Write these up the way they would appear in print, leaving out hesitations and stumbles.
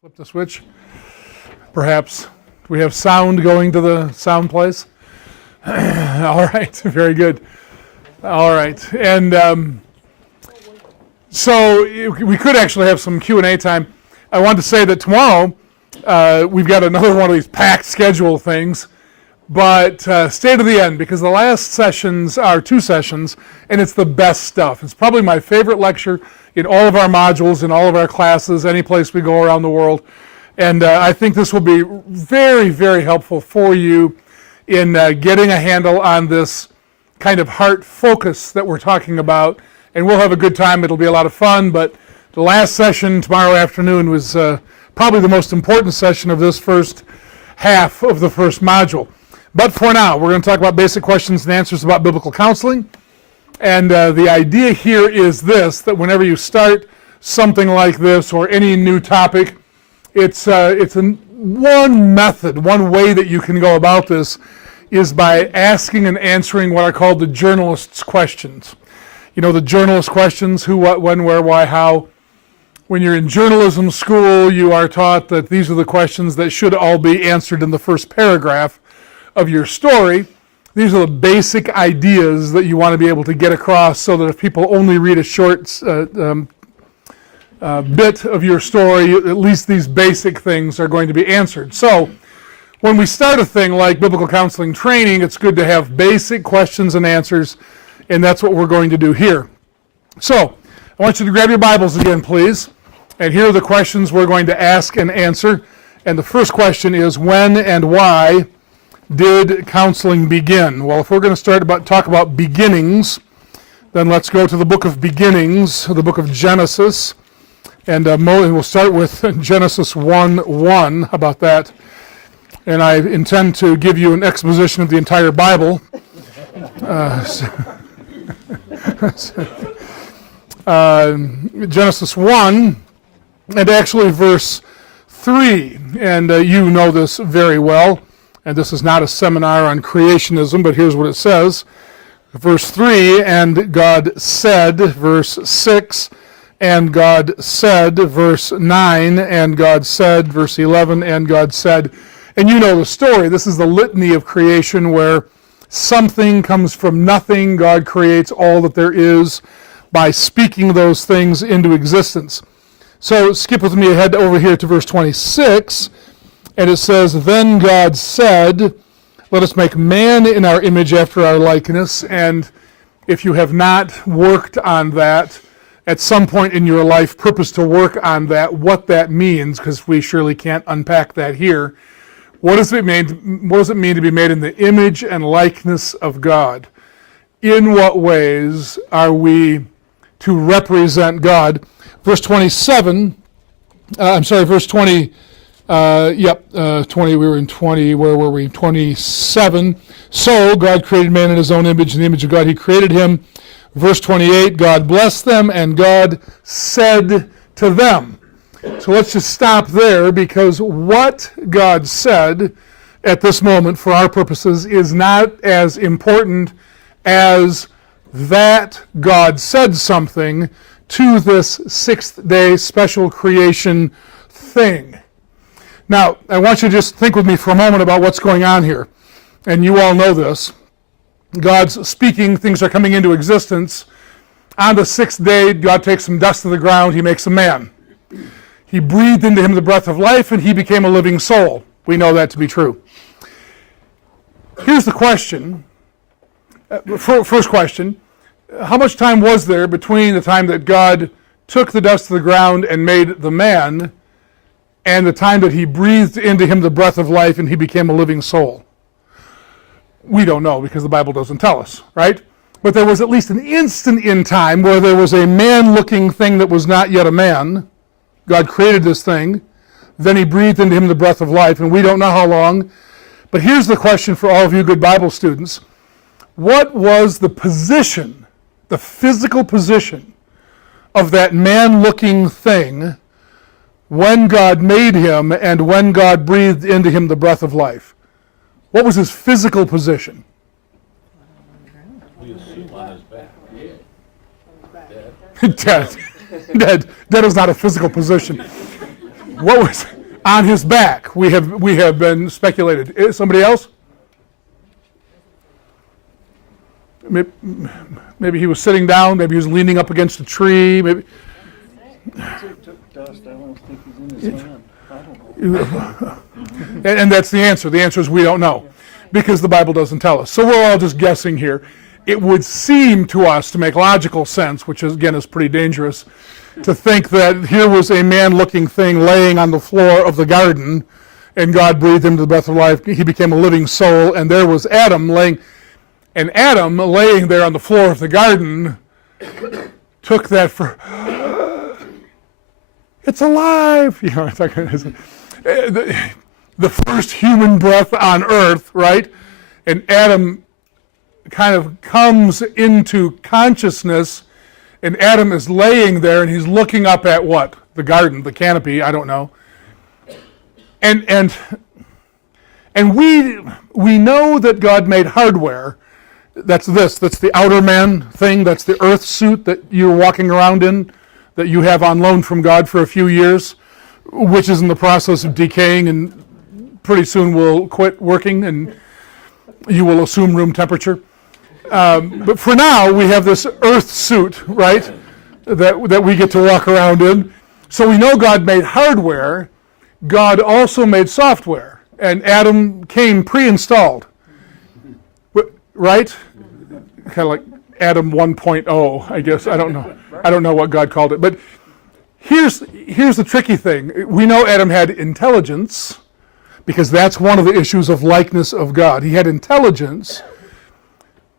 Flip the switch. Perhaps we have sound going to the sound place. All right, very good. All right, and so we could actually have some Q&A time. I wanted to say that tomorrow we've got another one of these packed schedule things, but stay to the end because the last sessions are 2 sessions, and it's the best stuff. It's probably my favorite lecture in all of our modules, in all of our classes, any place we go around the world. And I think this will be very, very helpful for you in getting a handle on this kind of heart focus that we're talking about. And we'll have a good time. It'll be a lot of fun. But the last session tomorrow afternoon was probably the most important session of this first half of the first module. But for now, we're going to talk about basic questions and answers about biblical counseling. And the idea here is this, that whenever you start something like this or any new topic, it's one method, one way that you can go about this is by asking and answering what are called the journalist's questions. You know, the journalist questions, who, what, when, where, why, how. When you're in journalism school, you are taught that these are the questions that should all be answered in the first paragraph of your story. These are the basic ideas that you want to be able to get across so that if people only read a short bit of your story, at least these basic things are going to be answered. So when we start a thing like biblical counseling training, it's good to have basic questions and answers, and that's what we're going to do here. So I want you to grab your Bibles again, please. And here are the questions we're going to ask and answer. And the first question is, when and why did counseling begin? Well, if we're going to talk about beginnings, then let's go to the book of beginnings, the book of Genesis. And we'll start with Genesis 1:1. How about that? And I intend to give you an exposition of the entire Bible. Genesis 1, and actually verse 3. And you know this very well. And this is not a seminar on creationism, but here's what it says. Verse 3, and God said, verse 6, and God said, verse 9, and God said, verse 11, and God said. And you know the story. This is the litany of creation where something comes from nothing. God creates all that there is by speaking those things into existence. So skip with me ahead over here to verse 26. And it says, then God said, let us make man in our image after our likeness. And if you have not worked on that, at some point in your life, purpose to work on that, what that means, because we surely can't unpack that here. What does it mean to be made in the image and likeness of God? In what ways are we to represent God? Verse 27, verse 20, 20, we were in 20, where were we? 27. So God created man in his own image, in the image of God he created him. Verse 28, God blessed them, and God said to them. So let's just stop there, because what God said at this moment for our purposes is not as important as that God said something to this 6th day special creation thing. Now, I want you to just think with me for a moment about what's going on here. And you all know this. God's speaking, things are coming into existence. On the 6th day, God takes some dust of the ground, he makes a man. He breathed into him the breath of life, and he became a living soul. We know that to be true. Here's the question. First question. How much time was there between the time that God took the dust of the ground and made the man and the time that he breathed into him the breath of life and he became a living soul? We don't know because the Bible doesn't tell us, right? But there was at least an instant in time where there was a man-looking thing that was not yet a man. God created this thing. Then he breathed into him the breath of life, and we don't know how long. But here's the question for all of you good Bible students. What was the position, the physical position of that man-looking thing when God made him and when God breathed into him the breath of life? What was his physical position? We assume on his back. Dead. Dead is not a physical position. What was on his back? We have been speculated. Somebody else? Maybe he was sitting down. Maybe he was leaning up against a tree. Maybe. Dust. I don't think he's in his hand. I don't know. And that's the answer. The answer is we don't know, because the Bible doesn't tell us. So we're all just guessing here. It would seem to us to make logical sense, which is, again, is pretty dangerous, to think that here was a man-looking thing laying on the floor of the garden, and God breathed him to the breath of life. He became a living soul, and there was Adam laying there on the floor of the garden, took that for, it's alive. You know, it's like, the first human breath on earth, right? And Adam kind of comes into consciousness, and Adam is laying there, and he's looking up at what? The garden, the canopy, I don't know. And we know that God made hardware. That's the outer man thing, that's the earth suit that you're walking around in, that you have on loan from God for a few years, which is in the process of decaying and pretty soon will quit working and you will assume room temperature. But for now, we have this earth suit, right, that we get to walk around in. So we know God made hardware. God also made software. And Adam came pre-installed, right? Kind of like Adam 1.0, I guess. I don't know. I don't know what God called it. But here's the tricky thing. We know Adam had intelligence, because that's one of the issues of likeness of God. He had intelligence,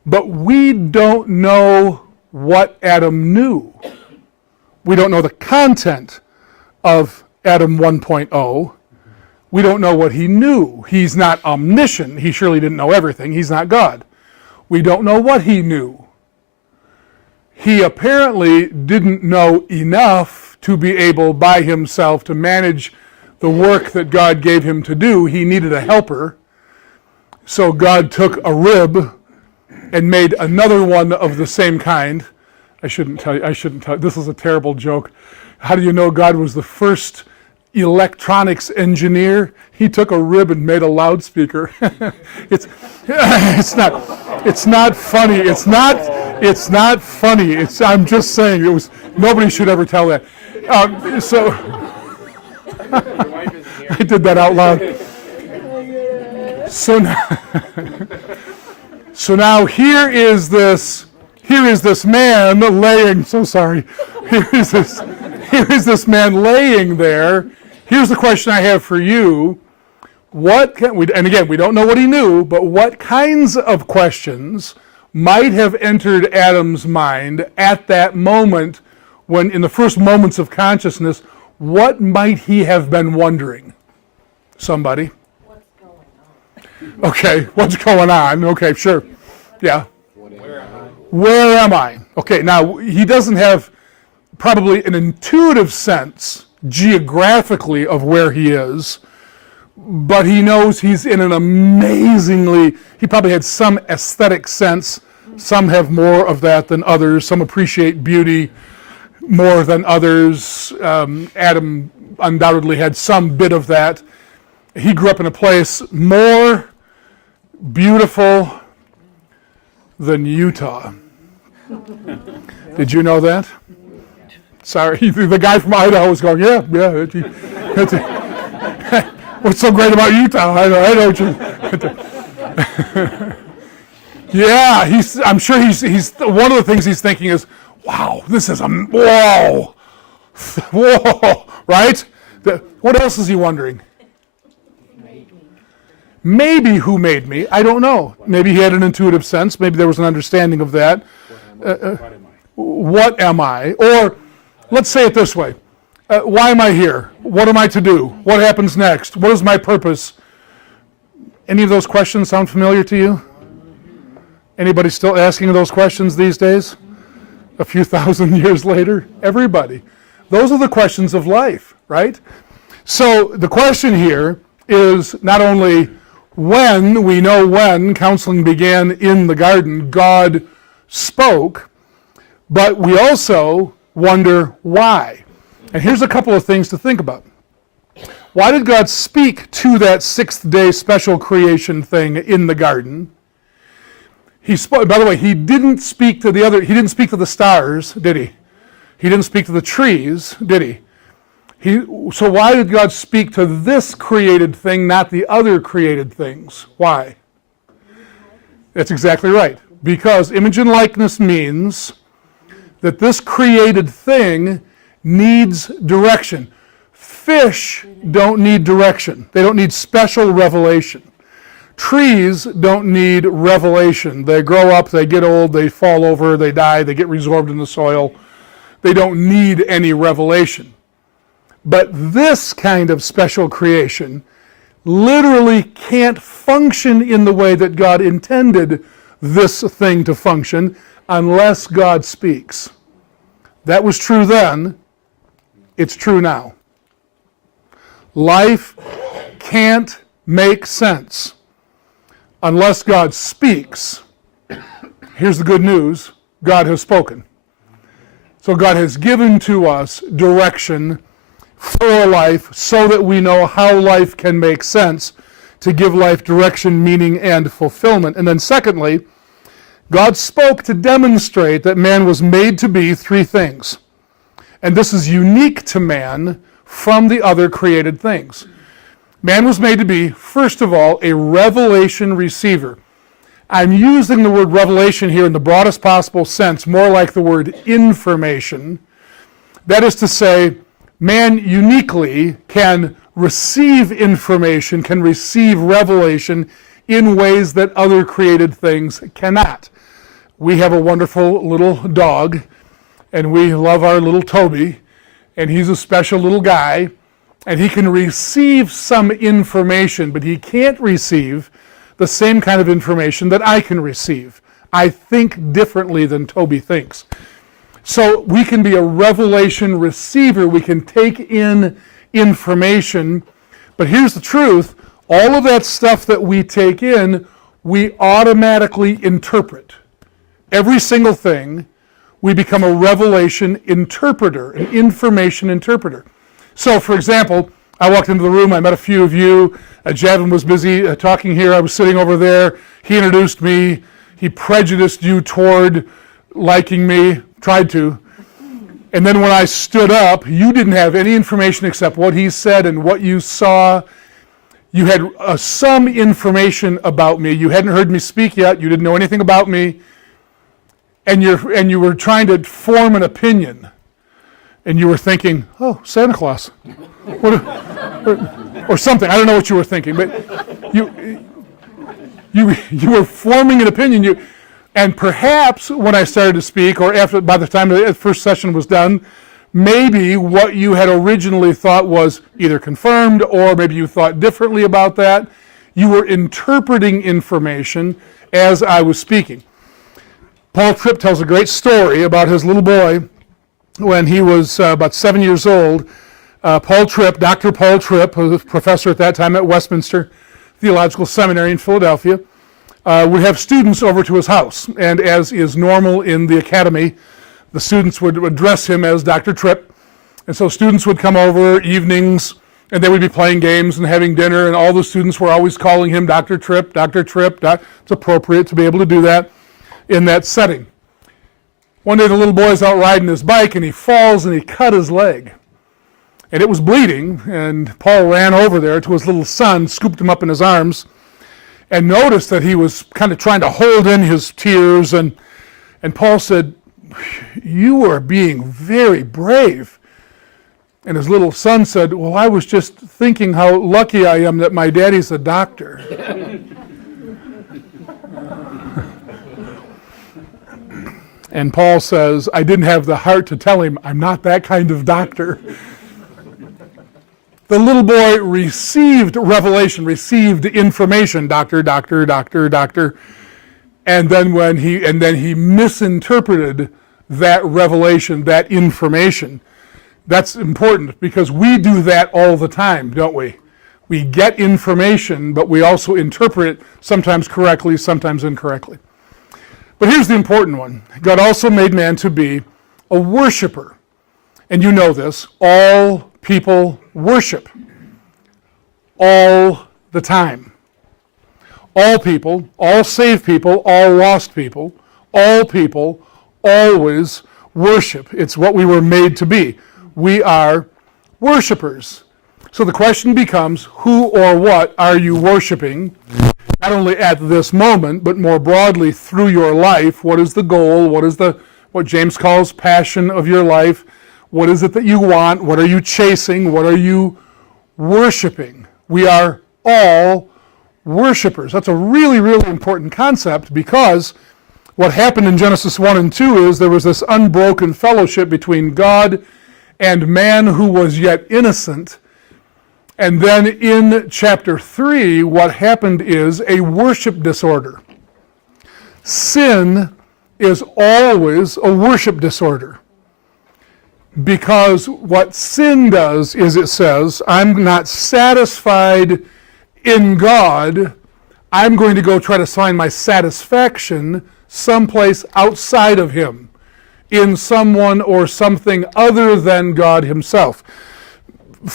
but we don't know what Adam knew. We don't know the content of Adam 1.0. We don't know what he knew. He's not omniscient. He surely didn't know everything. He's not God. We don't know what he knew. He apparently didn't know enough to be able by himself to manage the work that God gave him to do. He needed a helper. So God took a rib and made another one of the same kind. I shouldn't tell you. This is a terrible joke. How do you know God was the first electronics engineer? He took a rib and made a loudspeaker. It's not funny. It's not funny. I'm just saying nobody should ever tell that. I did that out loud. So now here is this man laying. So sorry. Here is this man laying there. Here's the question I have for you. And again, we don't know what he knew, but what kinds of questions might have entered Adam's mind at that moment when, in the first moments of consciousness, what might he have been wondering? Somebody? What's going on? Okay, what's going on? Okay, sure. Yeah. Where am I? Okay, now he doesn't have probably an intuitive sense geographically of where he is, but he knows he's in an he probably had some aesthetic sense. Some have more of that than others. Some appreciate beauty more than others. Adam undoubtedly had some bit of that. He grew up in a place more beautiful than Utah. Did you know that? Sorry, the guy from Idaho was going, yeah. What's so great about Utah? I know what you. Yeah, I'm sure he's one of the things he's thinking is, wow, this is whoa, right? What else is he wondering? Maybe who made me? I don't know. Maybe he had an intuitive sense. Maybe there was an understanding of that. What am I? Or let's say it this way. Why am I here? What am I to do? What happens next? What is my purpose? Any of those questions sound familiar to you? Anybody still asking those questions these days? A few thousand years later? Everybody. Those are the questions of life, right? So the question here is not only when, we know when counseling began in the garden, God spoke, but we also wonder why. And here's a couple of things to think about. Why did God speak to that sixth day special creation thing in the garden? He spoke, by the way, he didn't speak to the stars, did he? He didn't speak to the trees, did he? So why did God speak to this created thing, not the other created things? Why? That's exactly right. Because image and likeness means that this created thing needs direction. Fish don't need direction. They don't need special revelation. Trees don't need revelation. They grow up, they get old, they fall over, they die, they get resorbed in the soil. They don't need any revelation. But this kind of special creation literally can't function in the way that God intended this thing to function unless God speaks. That was true then. It's true now. Life can't make sense unless God speaks. Here's the good news. God has spoken. So God has given to us direction for life so that we know how life can make sense, to give life direction, meaning, and fulfillment. And then secondly, God spoke to demonstrate that man was made to be three things. And this is unique to man from the other created things. Man was made to be, first of all, a revelation receiver. I'm using the word revelation here in the broadest possible sense, more like the word information. That is to say, man uniquely can receive information, can receive revelation in ways that other created things cannot. We have a wonderful little dog, and we love our little Toby, and he's a special little guy, and he can receive some information, but he can't receive the same kind of information that I can receive. I think differently than Toby thinks. So we can be a revelation receiver. We can take in information. But here's the truth. All of that stuff that we take in, we automatically interpret. Every single thing, we become a revelation interpreter, an information interpreter. So, for example, I walked into the room, I met a few of you. Javin was busy talking here. I was sitting over there. He introduced me. He prejudiced you toward liking me, tried to. And then when I stood up, you didn't have any information except what he said and what you saw. You had some information about me. You hadn't heard me speak yet. You didn't know anything about me. And you were trying to form an opinion. And you were thinking, oh, Santa Claus. Or something. I don't know what you were thinking, but you were forming an opinion. And perhaps when I started to speak, or by the time the first session was done, maybe what you had originally thought was either confirmed, or maybe you thought differently about that. You were interpreting information as I was speaking. Paul Tripp tells a great story about his little boy when he was about 7 years old. Paul Tripp, Dr. Paul Tripp, who was a professor at that time at Westminster Theological Seminary in Philadelphia, would have students over to his house. And as is normal in the academy, the students would address him as Dr. Tripp. And so students would come over evenings, and they would be playing games and having dinner, and all the students were always calling him Dr. Tripp, Dr. Tripp. It's appropriate to be able to do that in that setting. One day the little boy's out riding his bike, and he falls and he cut his leg. And it was bleeding, and Paul ran over there to his little son, scooped him up in his arms, and noticed that he was kind of trying to hold in his tears. And Paul said, "You are being very brave." And his little son said, "Well, I was just thinking how lucky I am that my daddy's a doctor." And Paul says, "I didn't have the heart to tell him I'm not that kind of doctor." The little boy received revelation, received information, doctor, and then he misinterpreted that revelation, that information. That's important because we do that all the time, don't we? We get information, but we also interpret it sometimes correctly, sometimes incorrectly. But here's the important one. God also made man to be a worshiper. And you know this, all people worship. all the time. All people, all saved people, all lost people, all people always worship. It's what we were made to be. We are worshipers. So the question becomes, who or what are you worshiping? Not only at this moment, but more broadly through your life. What is the goal? What is what James calls passion of your life? What is it that you want? What are you chasing? What are you worshiping? We are all worshipers. That's a really, really important concept, because what happened in Genesis 1 and 2 is there was this unbroken fellowship between God and man who was yet innocent. And then in chapter 3, what happened is a worship disorder. Sin is always a worship disorder. Because what sin does is it says, I'm not satisfied in God, I'm going to go try to find my satisfaction someplace outside of Him, in someone or something other than God Himself.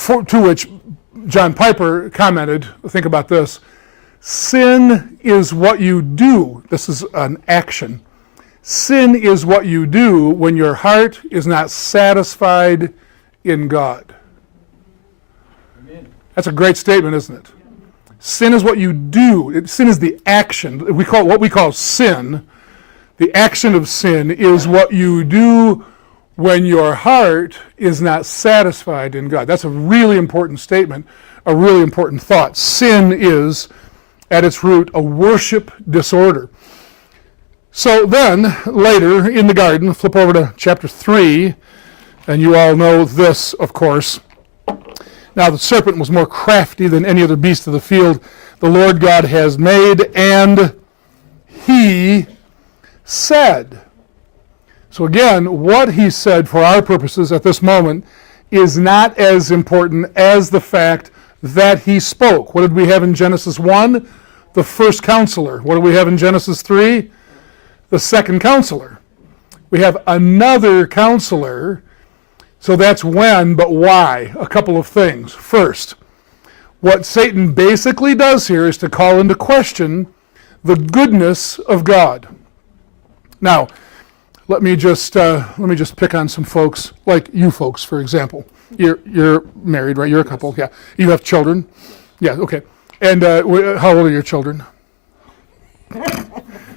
To which John Piper commented, think about this, sin is what you do. This is an action. Sin is what you do when your heart is not satisfied in God. Amen. That's a great statement, isn't it? Sin is what you do. Sin is the action. We call what we call sin. The action of sin is what you do when your heart is not satisfied in God. That's a really important statement, a really important thought. Sin is, at its root, a worship disorder. So then, later in the garden, flip over to chapter 3, and you all know this, of course. Now the serpent was more crafty than any other beast of the field the Lord God has made, and he said. So again, what he said for our purposes at this moment is not as important as the fact that he spoke. What did we have in Genesis 1? The first counselor. What do we have in Genesis 3? The second counselor. We have another counselor. So that's when, but why? A couple of things. First, what Satan basically does here is to call into question the goodness of God. Now, let me just pick on some folks, like you folks, for example. You're married, right? You're a couple, yeah. You have children, yeah. Okay. And how old are your children?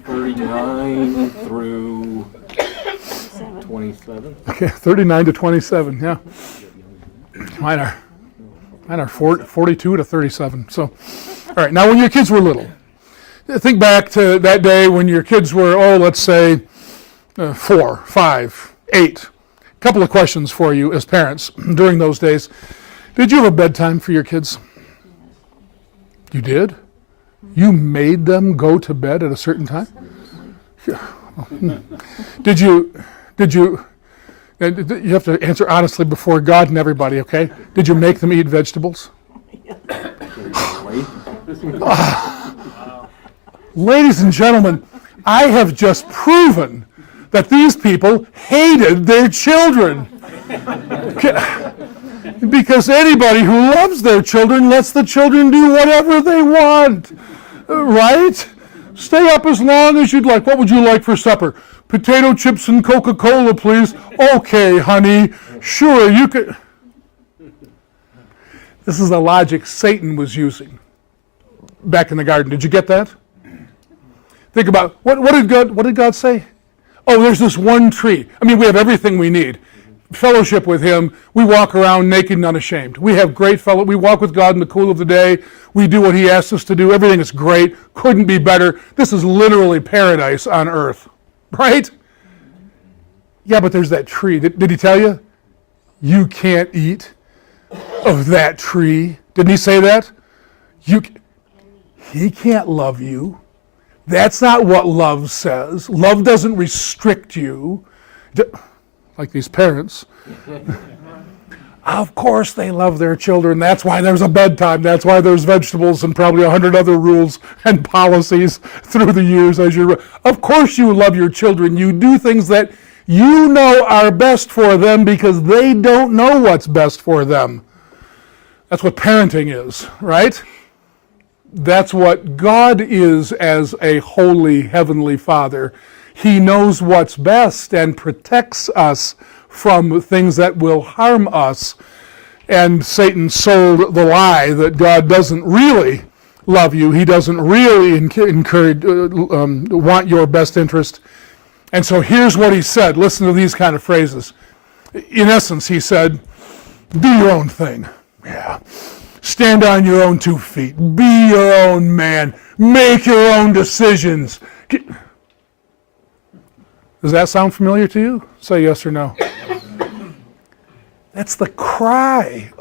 39 through 27. Okay, 39 to 27, yeah. Mine are 42 to 37. So, all right, now when your kids were little, think back to that day when your kids were, let's say 4, 5, 8. A couple of questions for you as parents during those days. Did you have a bedtime for your kids? You did? You made them go to bed at a certain time? Yeah. Did you have to answer honestly before God and everybody, okay? Did you make them eat vegetables? Ladies and gentlemen, I have just proven that these people hated their children. Because anybody who loves their children lets the children do whatever they want, right? Stay up as long as you'd like. What would you like for supper? Potato chips and Coca-Cola, please. Okay, honey. Sure, you could. This is the logic Satan was using back in the garden. Did you get that? Think about, what did God say? Oh, there's this one tree. I mean, we have everything we need. Fellowship with Him. We walk around naked and unashamed. We have great fellowship. We walk with God in the cool of the day. We do what He asks us to do. Everything is great. Couldn't be better. This is literally paradise on earth. Right? Yeah, but there's that tree. Did He tell you? You can't eat of that tree. Didn't He say that? He can't love you. That's not what love says. Love doesn't restrict you. Like these parents. Of course they love their children. That's why there's a bedtime. That's why there's vegetables and probably 100 other rules and policies through the years as you're. Of course you love your children. You do things that you know are best for them because they don't know what's best for them. That's what parenting is, right? That's what God is as a holy heavenly Father. He knows what's best and protects us from things that will harm us. And Satan sold the lie that God doesn't really love you. He doesn't really want your best interest. And so here's what he said. Listen to these kind of phrases. In essence, he said, do your own thing. Yeah. Stand on your own 2 feet. Be your own man. Make your own decisions. Does that sound familiar to you? Say yes or no. That's the cry of